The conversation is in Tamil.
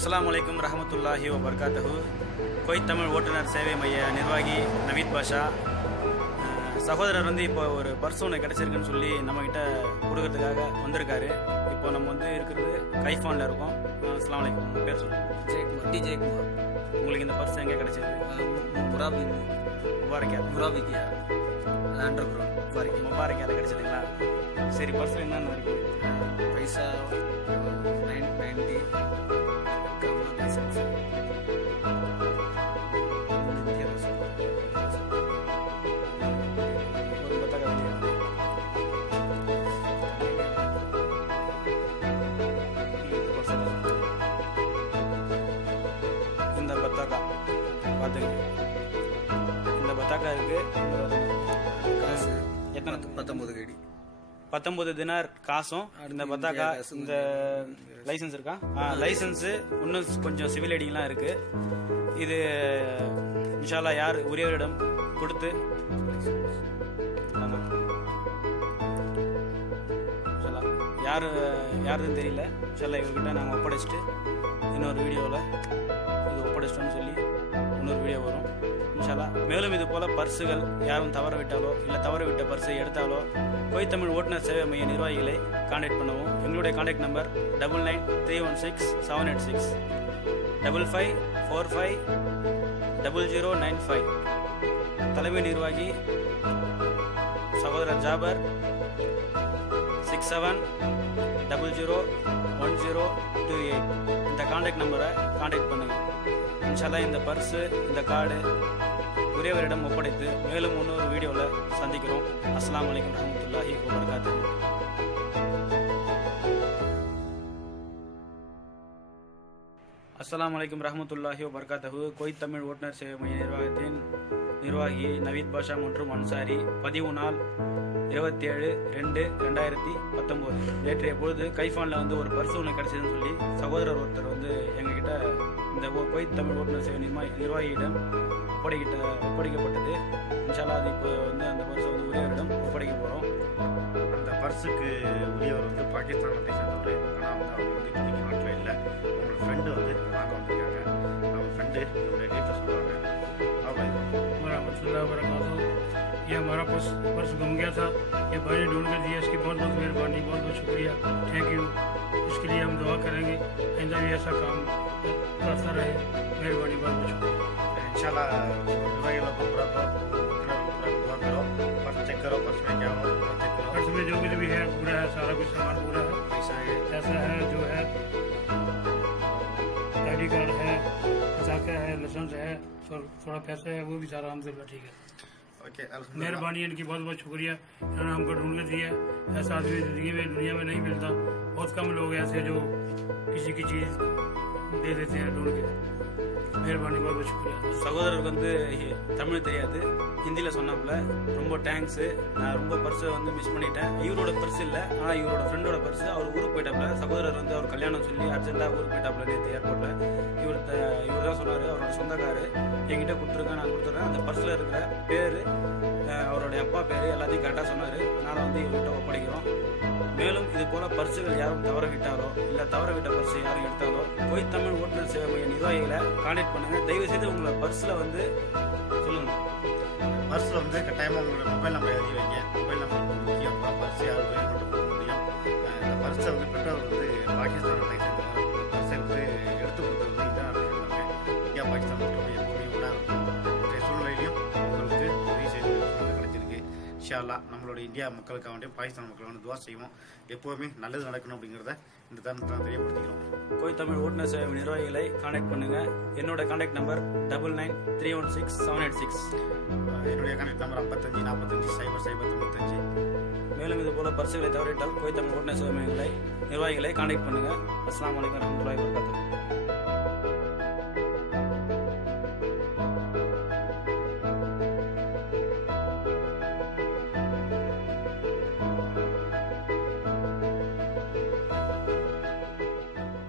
அஸ்லாம் வலைக்கம் ரஹமத்துல்லாஹி வபர்காத்தஹு. கொய் தமிழ் ஓட்டுநர் சேவை மைய நிர்வாகி நவீத் பாஷா. சகோதரர் வந்து இப்போ ஒரு பர்ஸ் ஒன்று கிடச்சிருக்குன்னு சொல்லி நம்மக்கிட்ட கொடுக்கறதுக்காக வந்திருக்காரு. இப்போ நம்ம வந்து இருக்கிறது கைஃபோனில் இருக்கோம். அஸ்லாம் வலைக்கம் பேர் சொல்லுங்கள் ஜெயக்குமார். டி ஜெயக்குமார். உங்களுக்கு இந்த பர்ஸ் எங்கே கிடச்சிருக்கு? முராபி முபாரக்கியா. முராபிக்கியா அண்டர் கிரவுண்ட் முபாரக்கி முபாரக்கியாவில் கிடச்சிதுங்களா சரி பர்ஸில் என்னென்ன இருக்குது பைசா நைன் நைன்ட்டி பார்த்துங்க இந்த பத்தாக்கா இருக்கு. காசு எத்தனை பத்தொன்பது கடி. பத்தொன்பது தினார் காசும் இந்த பத்தாக்கா இந்த லைசன்ஸ் இருக்கா? லைசன்ஸ் இன்னும் கொஞ்சம் சிவில் ஐடிங்கெலாம் இருக்கு. இது இன்ஷால்லா யார் உரியவரிடம் கொடுத்து. யார் யாருன்னு தெரியல. இன்ஷால்லா இவர்கிட்ட நாங்கள் ஒப்படைச்சிட்டு இன்னொரு வீடியோவில் இது ஒப்படைச்சிட்டோன்னு சொல்லி இன்னொரு வீடியோ வரும். இன்ஷாலா மேலும் இது போல பர்சுகள் யாரும் தவற விட்டாலோ இல்லை தவற விட்ட பர்ஸை எடுத்தாலோ கோய் தமிழ் ஓட்டுநர் சேவை மைய நிர்வாகிகளை காண்டாக்ட் பண்ணவும். எங்களுடைய contact number double nine three one six seven eight six double five four five double zero nine five தலைமை நிர்வாகி சகோதரர் Jabar six seven double zero one zero two eight இந்த காண்டாக்ட் நம்பரை காண்டாக்ட் பண்ணுங்கள் இன்ஷால்லா இந்த பர்ஸு இந்த கார்டு உரியவரிடம் ஒப்படைத்து மேலும் இன்னொரு வீடியோவில் சந்திக்கிறோம். அஸ்லாம் அலைக்கும் ரஹமத்துல்லாஹி வபர்காத்து அஸ்லாம் அலைக்கும் ரஹமத்துல்லாஹி வபர்காத்தஹு. கோய் தமிழ் ஓட்டுநர் சேவை மைய நிர்வாகத்தின் நிர்வாகி நவீத் பாஷா மற்றும் அன்சாரி. பதிவு நாள் இருபத்தி ஏழு ரெண்டு ரெண்டாயிரத்தி பத்தொம்போது. நேற்றைய பொழுது கைஃபானில் வந்து ஒரு பர்ஸ் ஒன்று கிடச்சதுன்னு சொல்லி சகோதரர் ஒருத்தர் வந்து எங்ககிட்ட இந்த ஓ- தமிழ் ஓட்டுநர் சேவை நிர்மா- நிர்வாகியிடம் ஒப்படைக்கிட்ட ஒப்படைக்கப்பட்டது. இன்ஷால்லா அது இப்போ வந்து அந்த பர்ஸை வந்து உரியவரிடம் ஒப்படைக்க போகிறோம் அந்த பர்ஸுக்கு உரியவர் வந்து பாகிஸ்தான் நாட்டை சேர்ந்தவர் ஆனால் வந்து அவங்க வந்து हमारा पर्स पर्स गुम गया था। ये भाई ने ढूंढ कर दिया इसकी बहुत बहुत मेहरबानी बहुत बहुत शुक्रिया। थैंक यू इसके लिए हम दुआ करेंगे। आइंदा भी ऐसा काम करता रहे। मेहरबानी बहुत बहुत शुक्रिया। पर्स चेक करो। पर्स में क्या हो पर्स में जो कुछ भी है पूरा है सारा कुछ सामान पूरा है। पैसा है। ऐसा है जो है आई कार्ड है जाका है लाइसेंस है थोड़ा थोड़ा पैसा है वो भी सारा अलहमदिल्ला ठीक है। मेहरबानी इनकी बहुत बहुत शुक्रिया इन्होंने हमको ढूंढ के दिया ऐसा आदमी जिंदगी में दुनिया में नहीं मिलता बहुत कम लोग ऐसे जो किसी की चीज दे देते हैं ढूंढ के मेहरबानी बहुत बहुत शुक्रिया சகோதரருக்கு வந்து ஹி- தமிழ் தெரியாது ஹிந்தியில் சொன்னாப்புல ரொம்ப தேங்க்ஸு நான் ரொம்ப பர்ஸை வந்து மிஸ் பண்ணிட்டேன் இவரோட பர்ஸ் இல்லை ஆனால் இவரோட ஃப்ரெண்டோட பர்ஸ் அவர் ஊருக்கு போயிட்டாப்புல சகோதரர் வந்து அவர் கல்யாணம் சொல்லி அர்ஜென்ட்டாக ஊருக்கு போயிட்டாப்புல நேற்று ஏர்போர்ட்டில் இவர் த- இவர் தான் சொன்னார் அவரோட சொந்தக்காரு என்கிட்ட கொடுத்துருக்கேன் நான் கொடுத்துட்றேன் அந்த பர்ஸில் இருக்கிற பேர் அவருடைய அப்பா பேர் எல்லாத்தையும் கரெக்டாக சொன்னார். அதனால் வந்து இவர்கிட்ட ஒப்படைக்கிறோம். மேலும் இது போல் பர்சுகள் யாரும் தவற விட்டாலோ இல்லை தவற விட்ட பர்ஸு யாரும் எடுத்தாலோ போய் தமிழ் ஓட்டுநர் சேவை மைய நிர்வாகிகளை காண்டாக்ட் பண்ணுங்கள் தயவு செய்து உங்களை பர்ஸில் வந்து சொல்லுங்கள் பர்ஸில் வந்து கட்டாயமாக உங்களோட மொபைல் நம்பர் எழுதி வைங்க. மொபைல் நம்பர் ரொம்ப முக்கியம். பர்ஸ் யாரும் வேணும் கொடுக்க முடியும். இந்த பர்ஸை வந்து பெற்றோர் வந்து பாகிஸ்தான் கிடைச்சிருக்கு இன்ஷா அல்லாஹ் நம்மளோட இந்தியா மக்களுக்காக வேண்டிய பாகிஸ்தான் மக்களுக்கு வந்து துவா செய்வோம். எப்போவுமே நல்லது நடக்கணும் அப்படிங்கிறத இந்த தருணத்தை நான் தெரியப்படுத்திக்கிறோம். கோய் தமிழ் ஓட்டுநர் சேவை நிர்வாகிகளை காண்டாக்ட் பண்ணுங்க. என்னோட contact number double nine three one six seven eight six என்னுடைய கணக்கு நம்பர் ஐம்பத்தஞ்சு நாற்பத்தஞ்சு சைபர் சைபர் தொண்ணூத்தஞ்சு. மேலும் இது போல பர்சுகளை தவறிட்டால் கோய் தமிழ் ஓட்டுநர் சேவை நிர்வாகிகளை காண்டாக்ட் பண்ணுங்க. அஸ்லாம் வலைக்கம் வரமத்துல்லாஹி வபரகாத்துஹு.